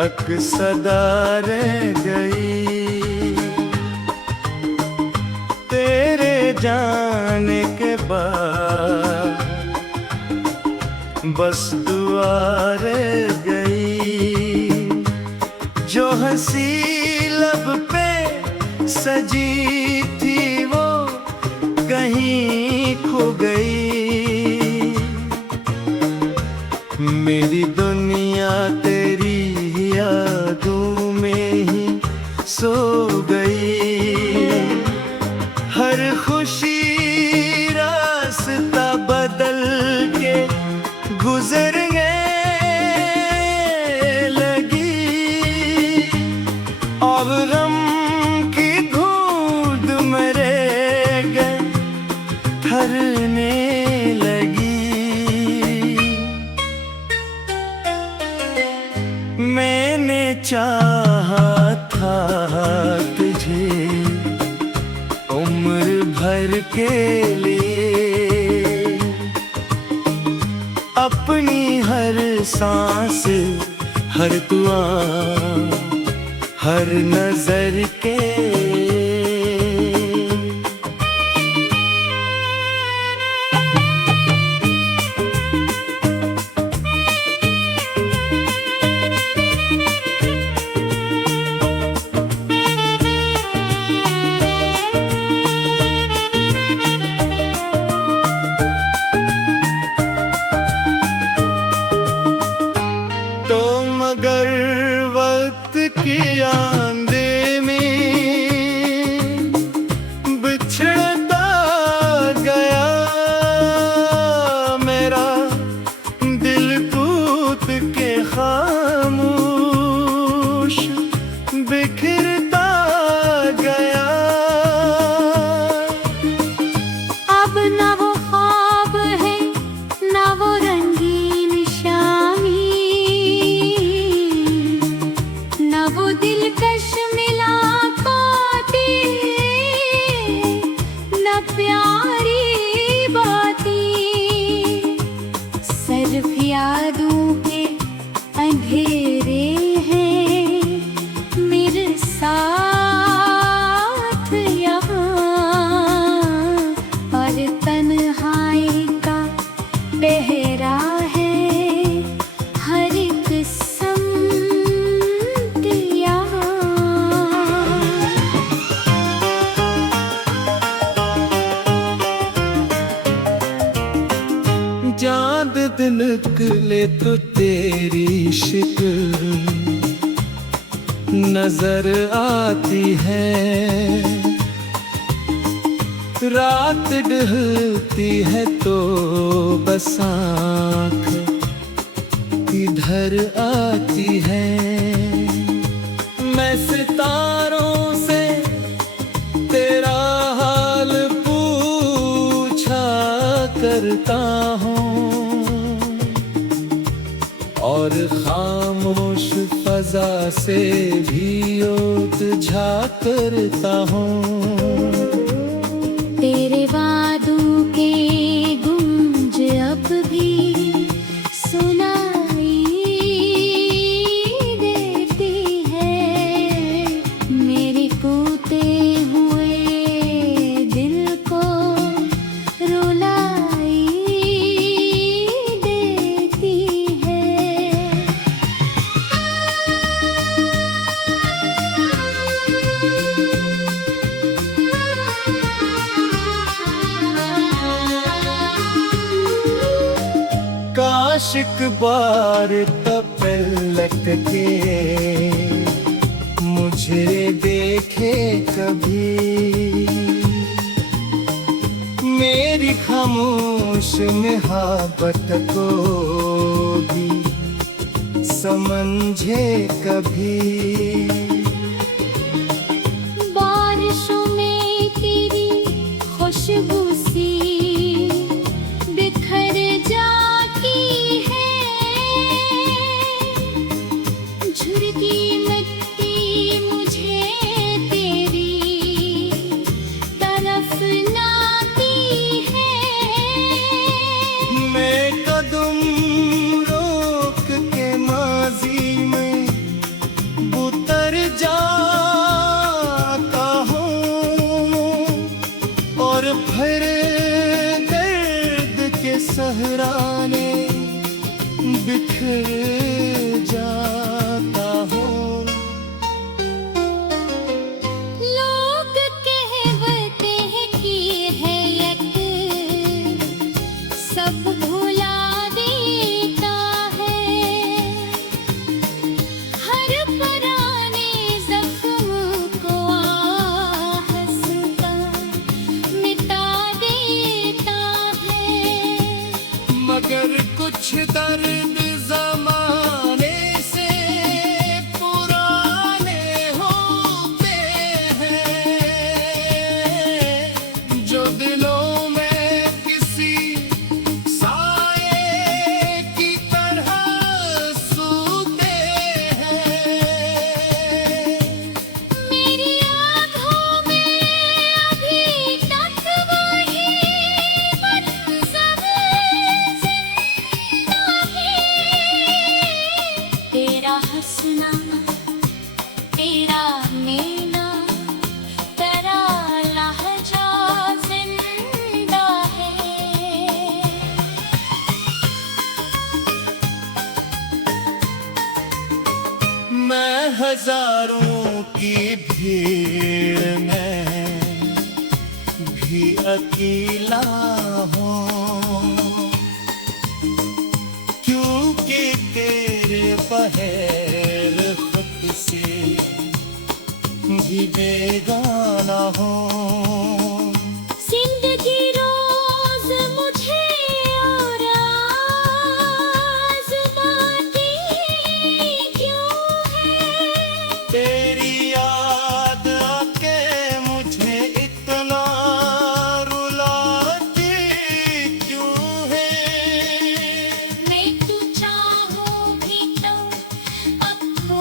अक्सदा रह गई। तेरे जाने के बाद बस दुआ रह गई। जो हंसी लब पे सजी थी वो कहीं खो गई। मेरी दुनिया तेरी यादों में ही सो गई। हर खुशी रास्ता बदल के गुजरने लगी। अब गम की धूल में रह गए ठहरने लगी। मैंने चाहा था तुझे उम्र भर के लिए। अपनी हर सांस, हर दुआ, हर नजर के। मगर वक्त की आंधे में बिछड़ता गया मेरा दिल टूट के खामोश बिखरता गया। अब न वो ख्वाब है न वो रंगीन शामी, वो दिलकश मुलाकातें न प्यारी बातें। सिर्फ यादों के अंधेरे हैं मेरे साथ यहाँ। और तन्हाई का पहरा है हर एक चाँद दिन निकले तो तेरी शिकल नजर आती है। रात ढलती है तो बस आँख इधर आती है। मैं सितारों से तेरा हाल पूछा करता हूँ और खामोश फजा से भी ओतझा करता हूँ। तेरे वादों के गूंज अब भी सुनाई देती है। मेरी टूटे हुए दिल को रुलाई देती है। काश एक बार तपलक के मुझे देखे कभी। मेरी खामोश मोहब्बत को भी समझे कभी। बारिशों में तेरी खुशबू सी बिखर जाती है। झुरती मिट्टी मुझे तेरी तरफ लाती है। मैं कदम रोक के माजी में जाता हूँ। लोग कहते हैं कि है यक सब भुला देता है, हर पुराने जख्म को हंसता मिटा देता है। मगर कुछ दर्द जमाने से पुराने होते हैं, जो दिलों में किसी साए की तरह सूते हैं। मेरी आँखों में अभी तक वही मंज़र जिंदा है, तेरा हंसना तेरा मिलना तेरा लहजा जिंदा है। मैं हजारों की भीड़ में भी अकेला हूँ, क्योंकि तेरे बगैर खुद से भी बेगाना हूँ। जिंदगी रोज मुझे और आज़माती क्यों है? तेरी याद आके मुझे इतना रुलाती क्यों है? मैं तू चाहूं भी तो अब खो।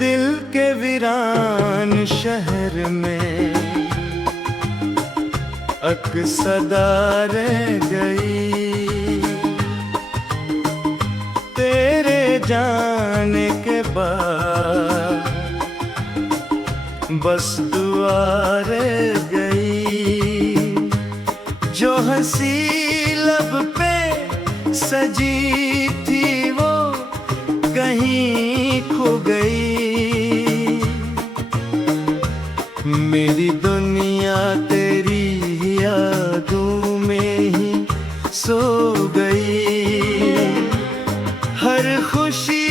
दिल के वीरान शहर में अक्सदा रह गई, तेरे जाने के बाद बस दुआ रह गई। जो हंसी लब पे सजी थी वो कहीं खो गई। मेरी दुनिया तेरी यादों में ही सो गई। हर खुशी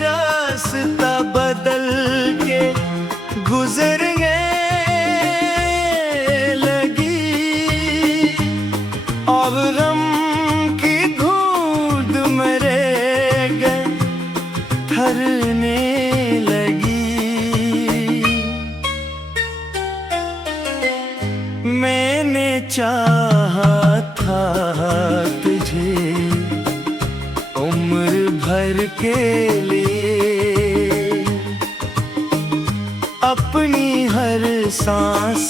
रास्ता बदल के गुजरने लगी, अब गम की घूंट में रह गए ठहरने लगी। मैंने चाहा था तुझे उम्र भर के लिए, अपनी हर सांस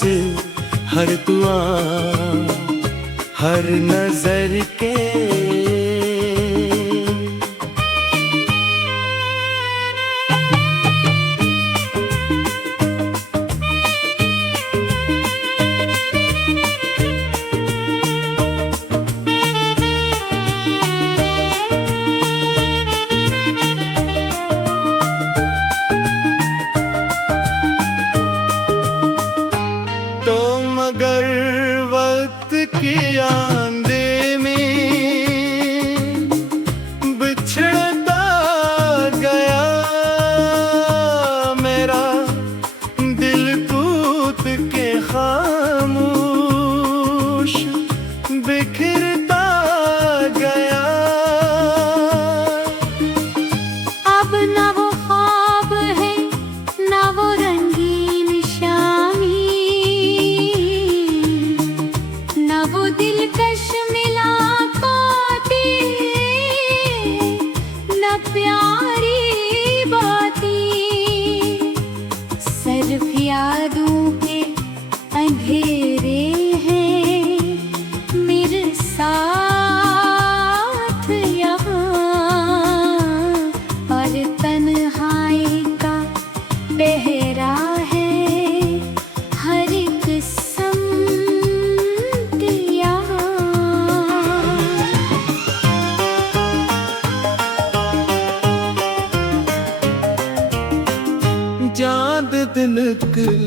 हर दुआ हर नजर के। तो मगर वक्त की आंधे में बिछड़ता गया मेरा दिल, टूट के खामोश बिखरता गया। अब न वो ख्वाब है न वो रंगीन शाम,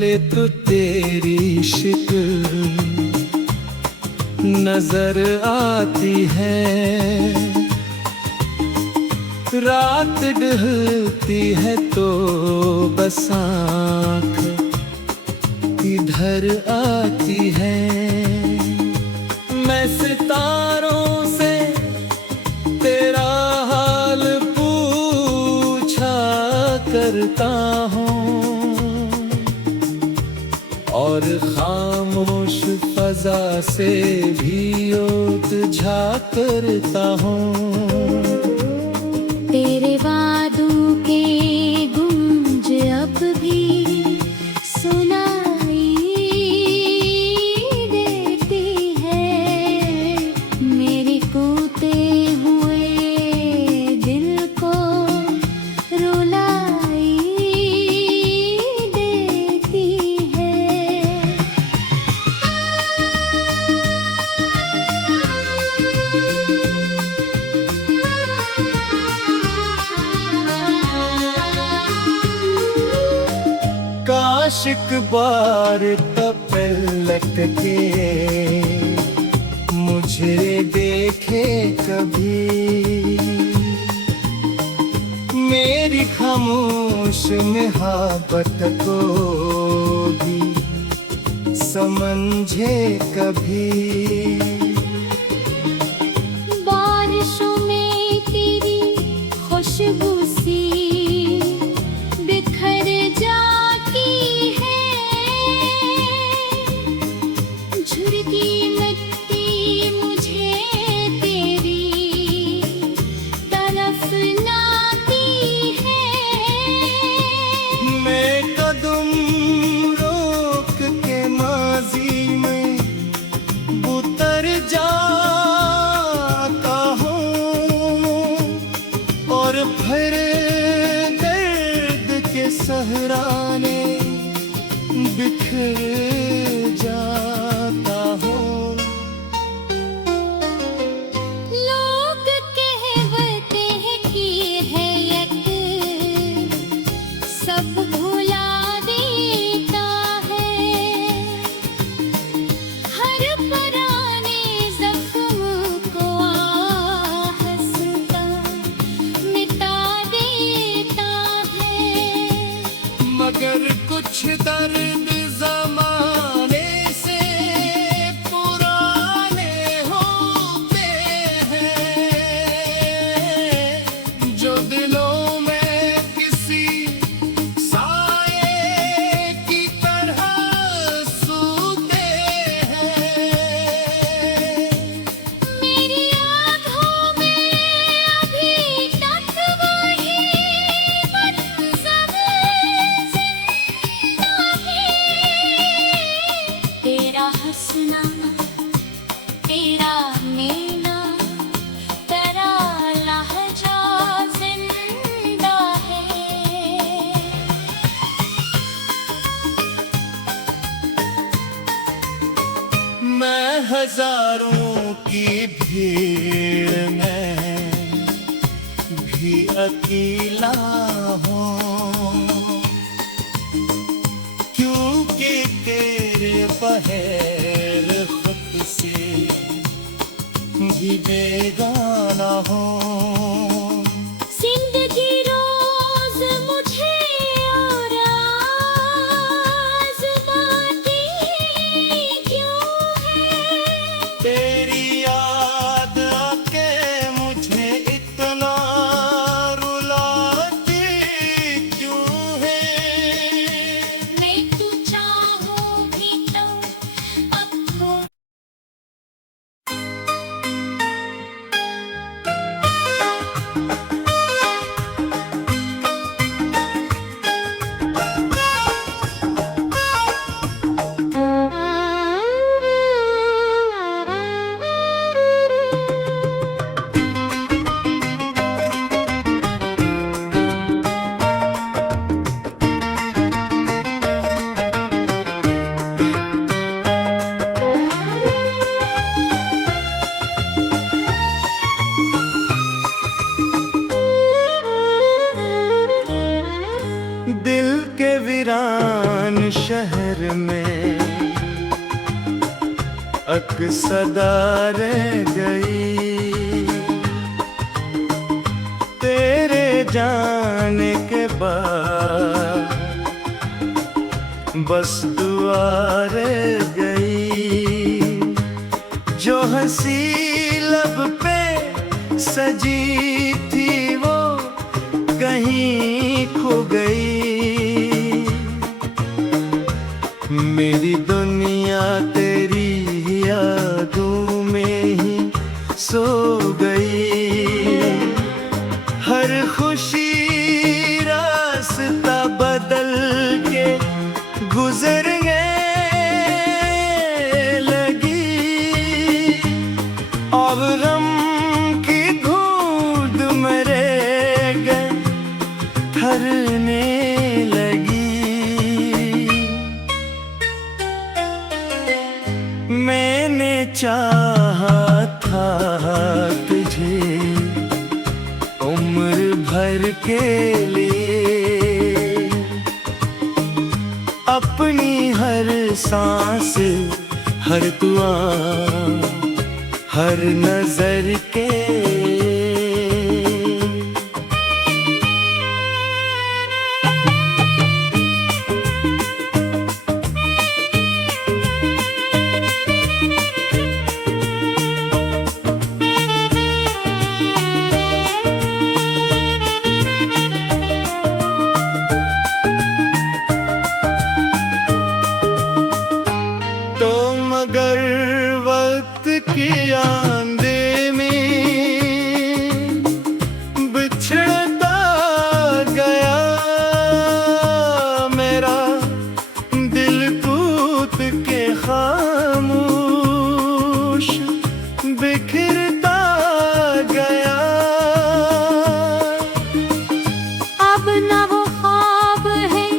ले तो तेरी शिकल नजर आती है। रात ढलती है तो बस आँख इधर आती है। मैं सितारों से तेरा हाल पूछा करता हूँ और खामोश फजा से भी ओतझा करता हूँ। तेरे वादों के गूंज अब भी सुनाई देती है। मेरी कूदते हुए दिल को रुलाई देती है। काश एक बार पलट के मुझे देखे कभी। मेरी खामोश मोहब्बत को भी समझे कभी। बारिशों में तेरी खुशबू सी बिखर जाती है। झुरती मिट्टी मुझे तेरी तरफ लाती है। मैं कदम रोक के माजी में उतर जाता हूँ और फिर दर्द के सहराने बिखर जाता हूँ। लोग कहते हैं कि है यक सब भुला देता है। हर पुराने जख्म को हंसता मिटा देता है। मगर कुछ दर्द जमाने से पुराने होते हैं जो दिलों में किसी साए की तरह सूते हैं। मेरी आँखों में अभी तक वही मंज़र जिंदा है। तेरा हंसना तेरा नीना तेरा लहजा जिंदा है। मैं हजारों की भीड़ में भी अकेला हूँ क्योंकि तेरे बहर खुद से भी बेगाना हूँ। जिंदगी रोज मुझे और आज़माती क्यों है। तेरी याद आके मुझे इतना रुलाती क्यों है। मैं तू चाहूं भी तो अब खो अक्सदा रह गई। तेरे जाने के बाद बस दुआ रह गई। जो हंसी लब पे सजी थी वो कहीं खो गई। मेरी दुनिया तेरी यादों में ही सो गई। हर खुशी रास्ता बदल के गुजरने लगी। अब गम की घूंट में रह गए ठहरने लगी। मैंने चाहा था तुझे उम्र भर के लिए। अपनी हर सांस, हर दुआ, हर नजर के। तो मगर वक्त की आंधे में बिछड़ता गया मेरा दिल टूट के खामोश बिखरता गया। अब न वो ख्वाब है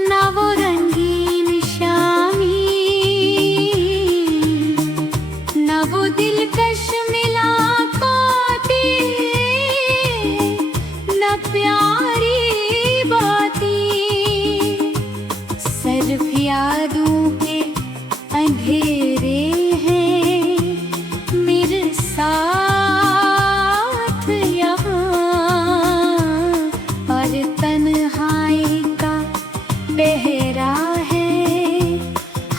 न वो रंगीन शामी, न वो दिलकश मुलाकातें, न प्यारी बातें। सिर्फ यादों के अंधेरे हैं मेरे साथ यहाँ। और तन्हाई का पहरा है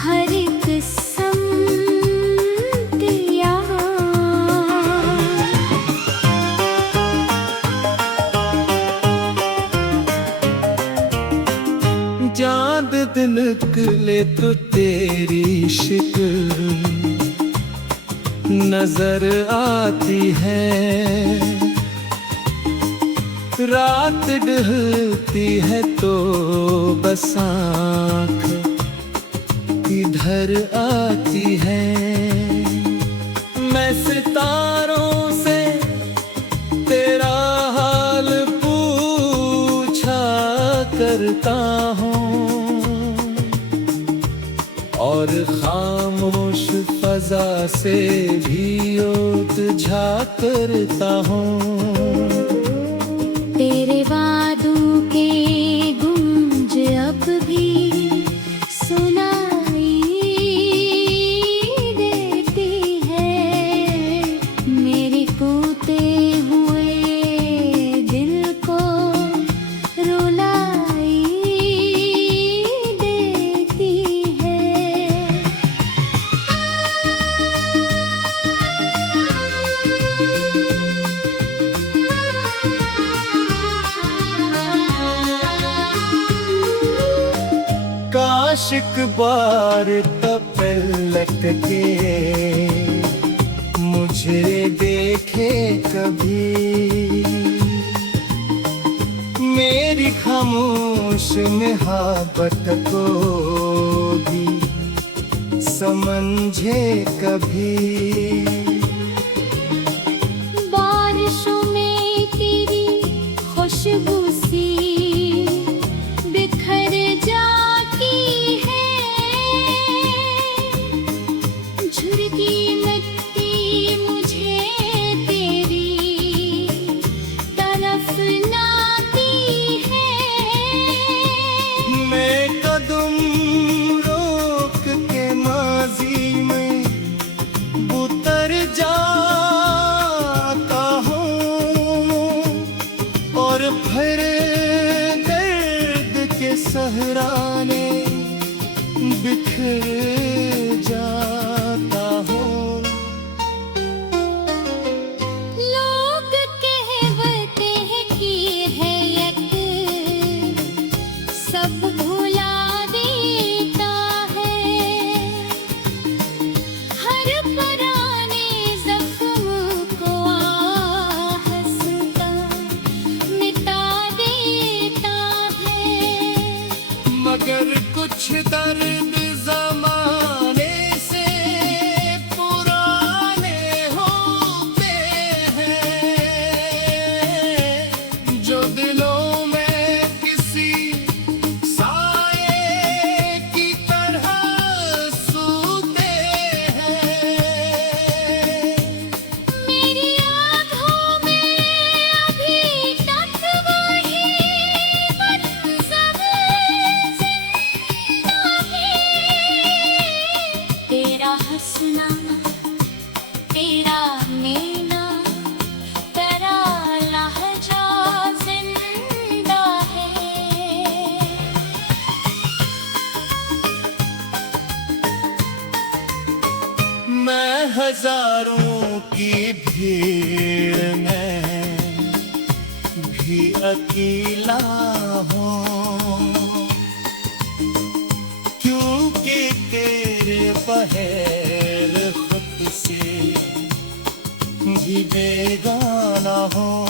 हर एक सम्त यहाँ। चाँद दिन निकले तो तेरी शिकल नजर आती है। रात ढलती है तो बस आँख इधर आती है। मैं सितारों से तेरा हाल पूछा करता हूँ और खामोश फजा से भी ओतझा करता हूँ। तेरे वादों के गूंज अब भी सुनाई देती है। मेरी टूटे हुए दिल को रुलाई देती है। काश एक बार तपलक के मुझे देखे कभी। मेरी खामोश मोहब्बत को भी समझे कभी। बारिशों में तेरी खुशबू सी बिखर जाती है। झुरती मिट्टी मुझे तेरी तरफ लाती है। मैं कदम रोक के माजी में हर पुराने जख्म को हंसता मिटा देता है। मगर कुछ दर्द जमाने से पुराने होते हैं, जो दिलों में किसी साए की तरह सूते हैं। मेरी आँखों में अभी तक वही मंज़र जिंदा है। तेरा हंसना, तेरा नेना, तेरा लहजा जिंदा है। मैं हजारों की भीड़ में भी अकेला हूँ, क्योंकि तेरे बहर खुद से भी बेगाना हूँ।